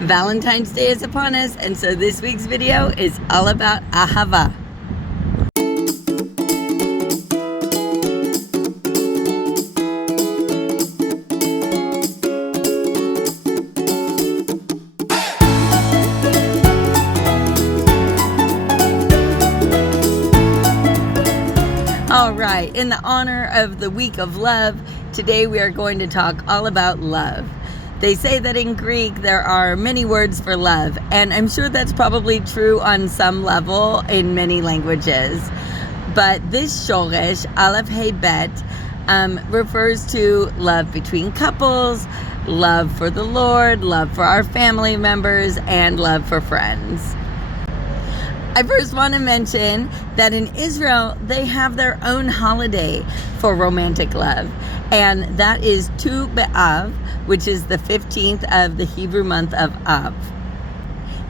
Valentine's Day is upon us, and so this week's video is all about ahava. All right, in the honor of the week of love, today we are going to talk all about love. They say that in Greek there are many words for love, and I'm sure that's probably true on some level in many languages. But this shoresh, Alef Hay Bet, refers to love between couples, love for the Lord, love for our family members, and love for friends. I first want to mention that in Israel, they have their own holiday for romantic love, and that is Tu B'Av, which is the 15th of the Hebrew month of Av.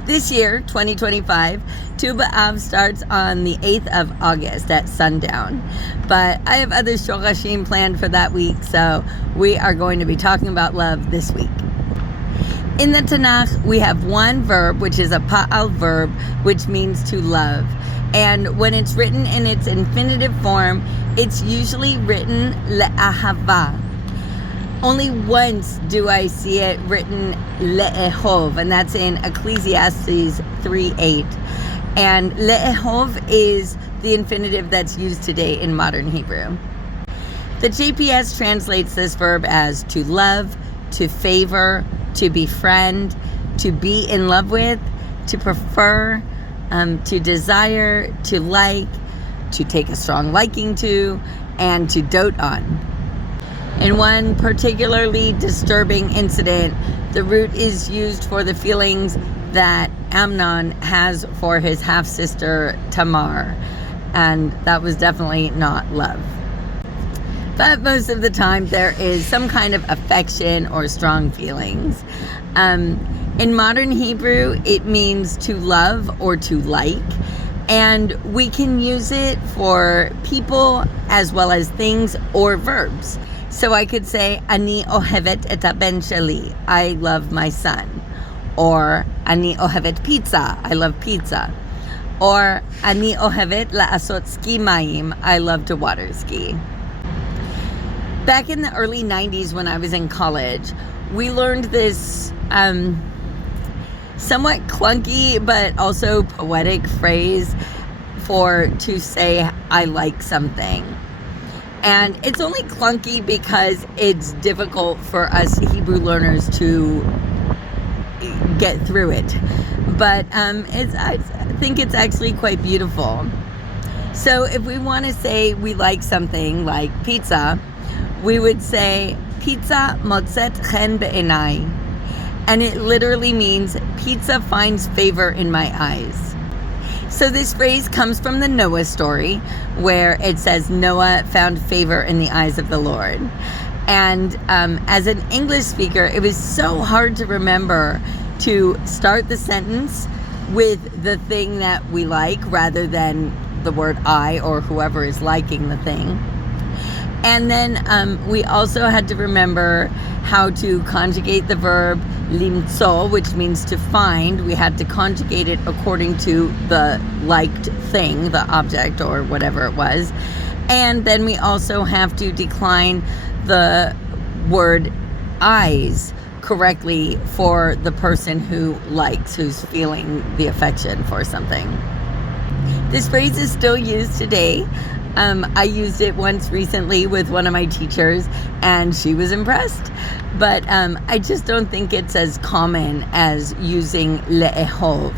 This year, 2025, Tu B'Av starts on the 8th of August at sundown, but I have other shorashim planned for that week, so we are going to be talking about love this week. In the Tanakh, we have one verb, which is a pa'al verb, which means to love. And when it's written in its infinitive form, it's usually written le'ahava. Only once do I see it written le'ehov, and that's in Ecclesiastes 3:8. And le'ehov is the infinitive that's used today in modern Hebrew. The JPS translates this verb as to love, to favor, to befriend, to be in love with, to prefer, to desire, to like, to take a strong liking to, and to dote on. In one particularly disturbing incident, the root is used for the feelings that Amnon has for his half-sister Tamar, and that was definitely not love. But most of the time there is some kind of affection or strong feelings. In modern Hebrew, it means to love or to like, and we can use it for people as well as things or verbs. So I could say, Ani ohevet et haben sheli, I love my son. Or, Ani ohevet pizza, I love pizza. Or, Ani ohevet la'asot ski mayim, I love to water ski. Back in the early 90s when I was in college, we learned this somewhat clunky but also poetic phrase to say I like something. And it's only clunky because it's difficult for us Hebrew learners to get through it. But I think it's actually quite beautiful. So if we want to say we like something like pizza, we would say, pizza motzet chen be'enai. And it literally means, pizza finds favor in my eyes. So this phrase comes from the Noah story, where it says Noah found favor in the eyes of the Lord. And as an English speaker, it was so hard to remember to start the sentence with the thing that we like, rather than the word I or whoever is liking the thing. And then we also had to remember how to conjugate the verb limtso, which means to find. We had to conjugate it according to the liked thing, the object or whatever it was. And then we also have to decline the word eyes correctly for the person who likes, who's feeling the affection for something. This phrase is still used today. I used it once recently with one of my teachers, and she was impressed. But I just don't think it's as common as using le'ehov.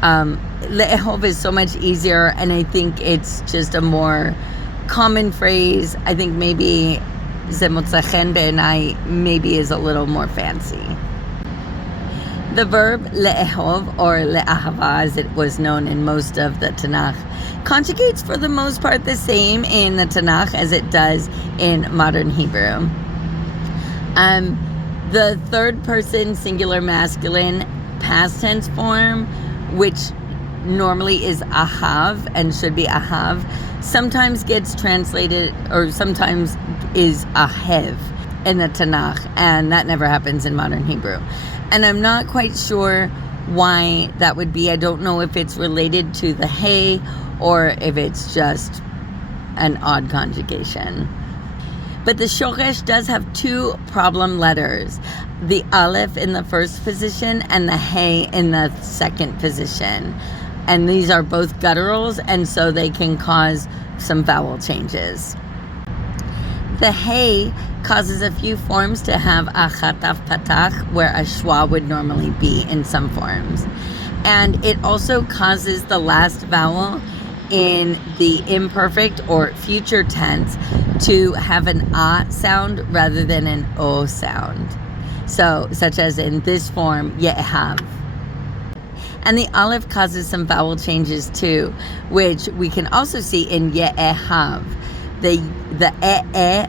Le'ehov is so much easier, and I think it's just a more common phrase. I think maybe ze motza chen be'enai maybe is a little more fancy. The verb le'ehov, or le'ahava as it was known in most of the Tanakh, conjugates for the most part the same in the Tanakh as it does in modern Hebrew. The third person singular masculine past tense form, which normally is ahav and should be ahav, sometimes gets translated, or sometimes is ahev. in the Tanakh, and that never happens in modern Hebrew. And I'm not quite sure why that would be. I don't know if it's related to the hay or if it's just an odd conjugation. But the shoresh does have two problem letters, the Alef in the first position and the hay in the second position. And these are both gutturals, and so they can cause some vowel changes. The hay causes a few forms to have a chataf patach, where a schwa would normally be in some forms. And it also causes the last vowel in the imperfect or future tense to have an a sound rather than an o sound. So, such as in this form, ye'ehav. And the Alef causes some vowel changes too, which we can also see in ye'ehav. The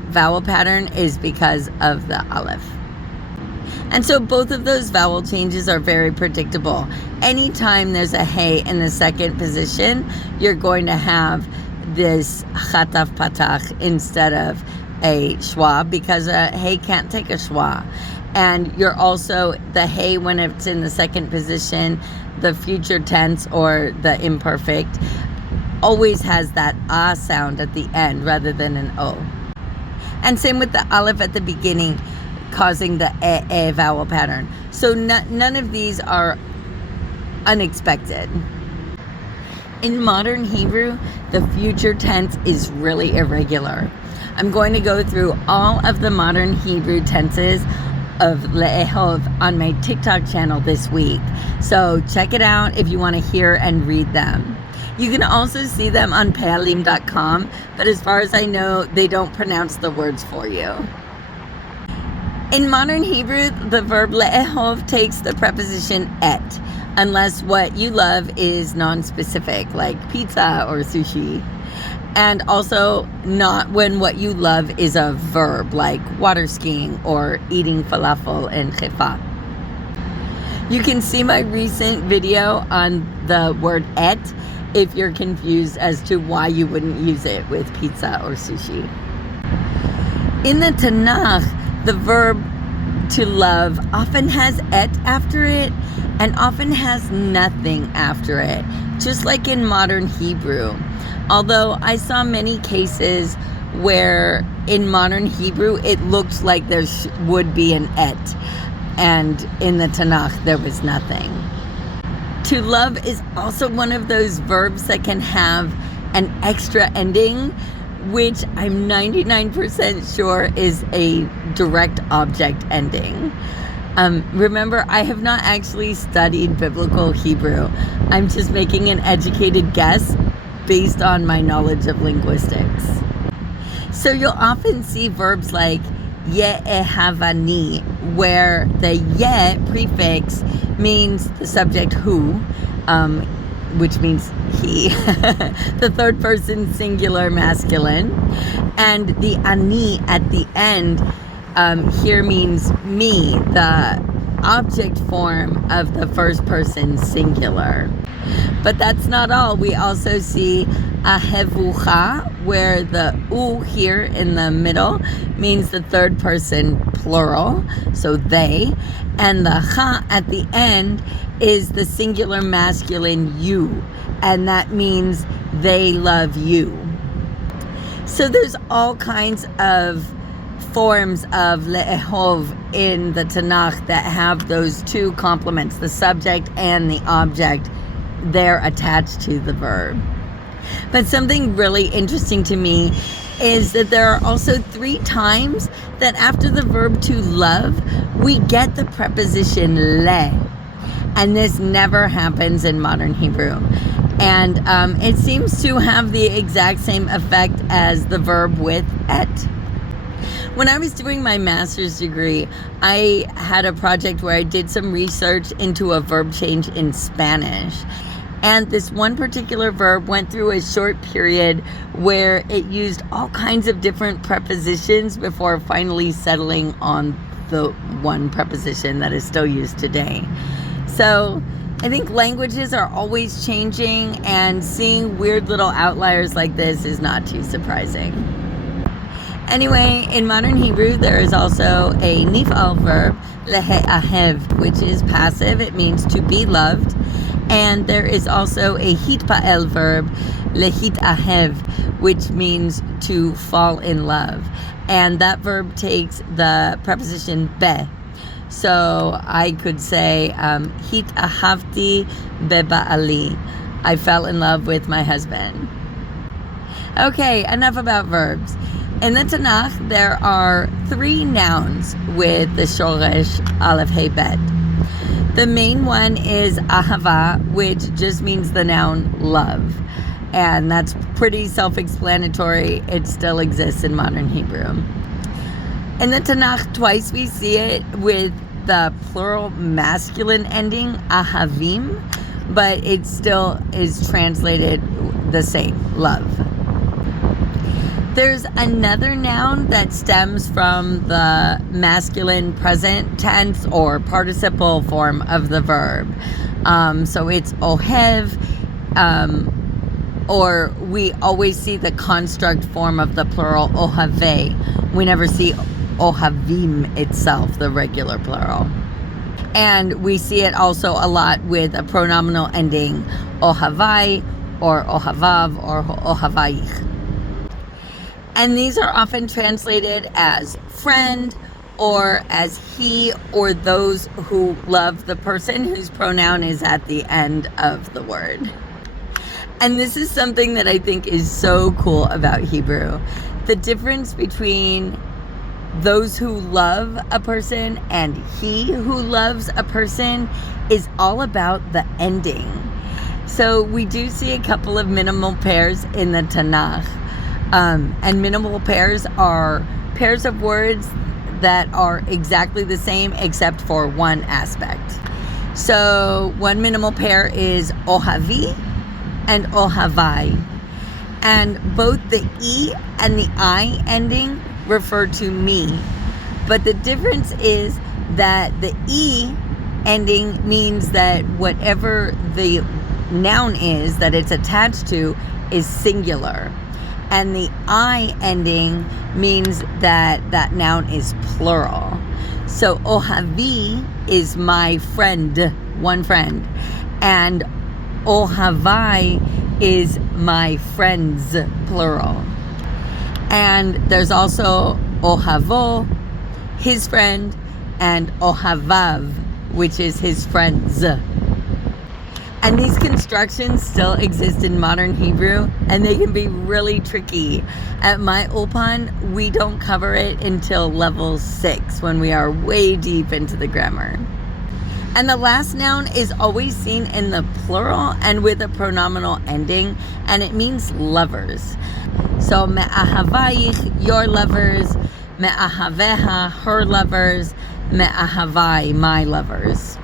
vowel pattern is because of the Alef. And so both of those vowel changes are very predictable. Anytime there's a hay in the second position, you're going to have this chataf patach instead of a schwa, because a hay can't take a schwa. And you're also, the hay, when it's in the second position, the future tense or the imperfect, always has that ah sound at the end rather than an o. And same with the Alef at the beginning, causing the vowel pattern. So none of these are unexpected. In modern Hebrew, the future tense is really irregular. I'm going to go through all of the modern Hebrew tenses of le'ehov on my TikTok channel this week. So check it out if you want to hear and read them. You can also see them on pealim.com, but as far as I know, they don't pronounce the words for you. In modern Hebrew, the verb le'ehov takes the preposition et, unless what you love is non-specific, like pizza or sushi. And also not when what you love is a verb, like water skiing or eating falafel in Haifa. You can see my recent video on the word et if you're confused as to why you wouldn't use it with pizza or sushi. In the Tanakh, the verb to love often has et after it and often has nothing after it, just like in modern Hebrew. Although I saw many cases where in modern Hebrew it looked like there would be an et, and in the Tanakh there was nothing. To love is also one of those verbs that can have an extra ending, which I'm 99% sure is a direct object ending. Remember, I have not actually studied biblical Hebrew. I'm just making an educated guess based on my knowledge of linguistics. So you'll often see verbs like ye'ehavani, where the ye prefix means the subject who, which means he, the third person singular masculine, and the ani at the end here means me, the object form of the first person singular. But that's not all. We also see ahevucha, where the u here in the middle means the third person plural, so they, and the cha at the end is the singular masculine you, and that means they love you. So there's all kinds of forms of le'ehov in the Tanakh that have those two complements, the subject and the object, they're attached to the verb. But something really interesting to me is that there are also 3 times that after the verb to love, we get the preposition le. And this never happens in modern Hebrew. And it seems to have the exact same effect as the verb with et. When I was doing my master's degree, I had a project where I did some research into a verb change in Spanish. And this one particular verb went through a short period where it used all kinds of different prepositions before finally settling on the one preposition that is still used today. So I think languages are always changing, and seeing weird little outliers like this is not too surprising. Anyway, in modern Hebrew, there is also a nif'al verb, lehe'ahev, which is passive. It means to be loved. And there is also a hitpa'el verb, lehitahev, which means to fall in love. And that verb takes the preposition be. So I could say, hitahavti beba'ali. I fell in love with my husband. Okay, enough about verbs. In the Tanakh, there are 3 nouns with the shoresh Alef Hay Bet. The main one is ahava, which just means the noun love. And that's pretty self-explanatory. It still exists in modern Hebrew. In the Tanakh, twice we see it with the plural masculine ending, ahavim, but it still is translated the same, love. There's another noun that stems from the masculine present tense or participle form of the verb. So it's ohev, or we always see the construct form of the plural ohave. We never see ohavim itself, the regular plural. And we see it also a lot with a pronominal ending ohavai or ohavav or ohavayich. And these are often translated as friend or as he or those who love the person whose pronoun is at the end of the word. And this is something that I think is so cool about Hebrew. The difference between those who love a person and he who loves a person is all about the ending. So we do see a couple of minimal pairs in the Tanakh. And minimal pairs are pairs of words that are exactly the same except for one aspect. So one minimal pair is ohavi and ohavai. And both the E and the I ending refer to me. But the difference is that the E ending means that whatever the noun is that it's attached to is singular. And the I ending means that that noun is plural. So ohavi is my friend, one friend. And ohavai is my friends, plural. And there's also ohavo, his friend, and ohavav, which is his friends. And these constructions still exist in modern Hebrew, and they can be really tricky. At my Ulpan, we don't cover it until level 6, when we are way deep into the grammar. And the last noun is always seen in the plural and with a pronominal ending, and it means lovers. So me'ahavayich, your lovers, me'ahaveha, her lovers, me'ahavai, my lovers.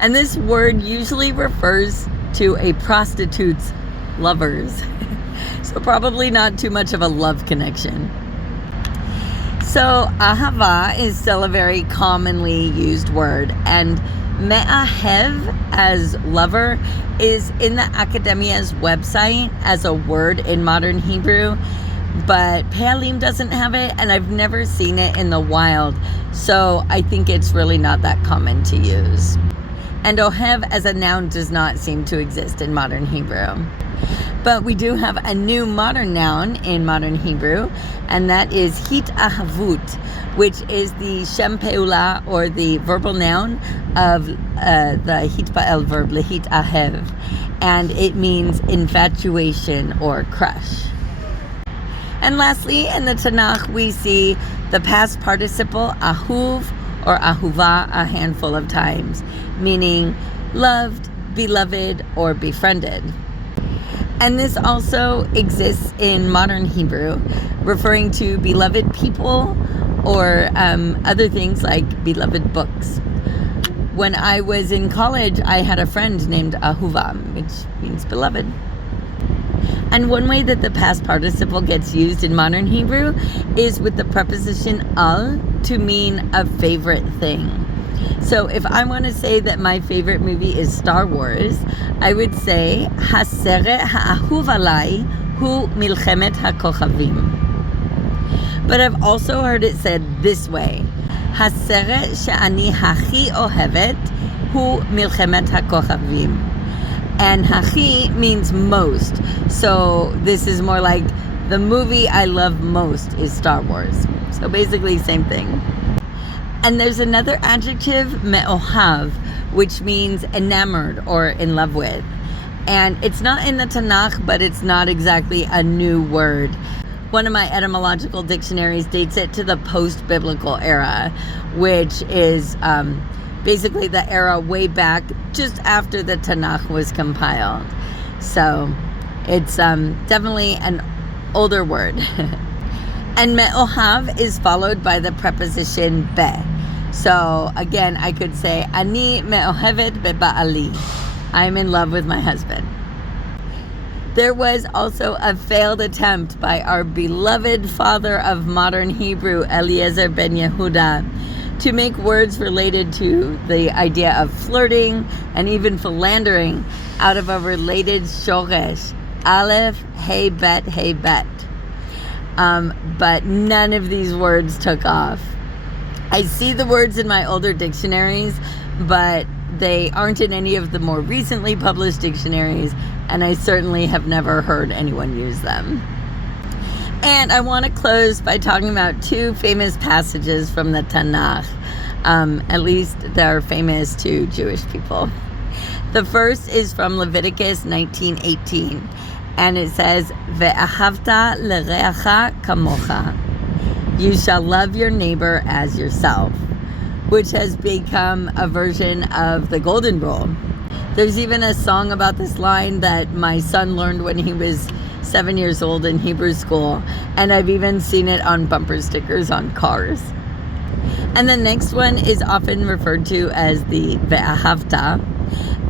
And this word usually refers to a prostitute's lovers. So probably not too much of a love connection. So ahava is still a very commonly used word, and me'ahev as lover is in the Academia's website as a word in modern Hebrew, but Pealim doesn't have it, and I've never seen it in the wild, so I think it's really not that common to use. And ohev as a noun does not seem to exist in modern Hebrew. But we do have a new modern noun in modern Hebrew, and that is hitahavut, which is the shem peula, or the verbal noun of the hitpa'el verb lehitahev, and it means infatuation or crush. And lastly, in the Tanakh, we see the past participle ahuv or ahuva a handful of times, meaning loved, beloved, or befriended. And this also exists in modern Hebrew, referring to beloved people or other things like beloved books. When I was in college, I had a friend named Ahuva, which means beloved. And one way that the past participle gets used in modern Hebrew is with the preposition al to mean a favorite thing. So if I want to say that my favorite movie is Star Wars, I would say Haseret ha'ahuv alai hu milchemet hakochavim. But I've also heard it said this way: הסרט שאני הכי אוהבת הוא מלחמת הכוכבים. And הכי means most. So this is more like the movie I love most is Star Wars. So basically same thing. And there's another adjective, me'ohav, which means enamored or in love with. And it's not in the Tanakh, but it's not exactly a new word. One of my etymological dictionaries dates it to the post-biblical era, which is basically the era way back just after the Tanakh was compiled. So it's definitely an older word. And me'ohav is followed by the preposition be. So again, I could say, ani me'ohevet beba'ali. I'm in love with my husband. There was also a failed attempt by our beloved father of modern Hebrew, Eliezer ben Yehuda, to make words related to the idea of flirting and even philandering out of a related shoresh, Alef Hay Bet, Hay Bet. But none of these words took off. I see the words in my older dictionaries, but they aren't in any of the more recently published dictionaries, and I certainly have never heard anyone use them. And I want to close by talking about two famous passages from the Tanakh. At least they're famous to Jewish people. The first is from Leviticus 19:18, and it says, "Ve'ahavta l'reacha kamocha." You shall love your neighbor as yourself, which has become a version of the Golden Rule. There's even a song about this line that my son learned when he was 7 years old in Hebrew school, and I've even seen it on bumper stickers on cars. And the next one is often referred to as the Ve'ahavta,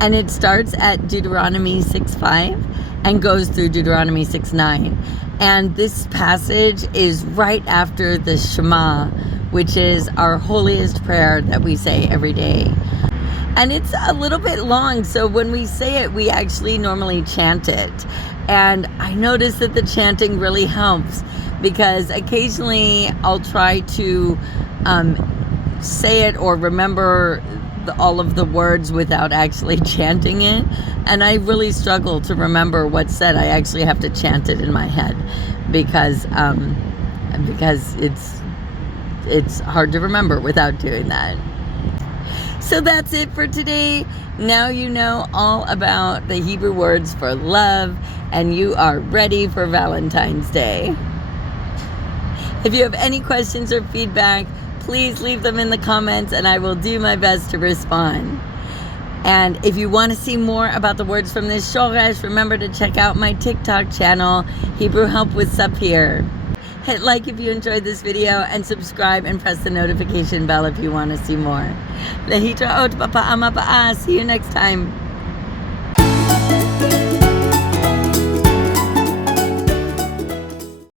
and it starts at Deuteronomy 6:5 and goes through Deuteronomy 6:9. And this passage is right after the Shema, which is our holiest prayer that we say every day. And it's a little bit long, so when we say it, we actually normally chant it. And I notice that the chanting really helps, because occasionally I'll try to say it or remember all of the words without actually chanting it, and I really struggle to remember what's said. I actually have to chant it in my head because it's hard to remember without doing that. So that's it for today. Now you know all about the Hebrew words for love, and you are ready for Valentine's Day. If you have any questions or feedback, please leave them in the comments, and I will do my best to respond. And if you want to see more about the words from this shoresh, remember to check out my TikTok channel, Hebrew Help with Sapir. Hit like if you enjoyed this video, and subscribe and press the notification bell if you want to see more. Lehitraot b'pa'am ha'ba'ah. See you next time.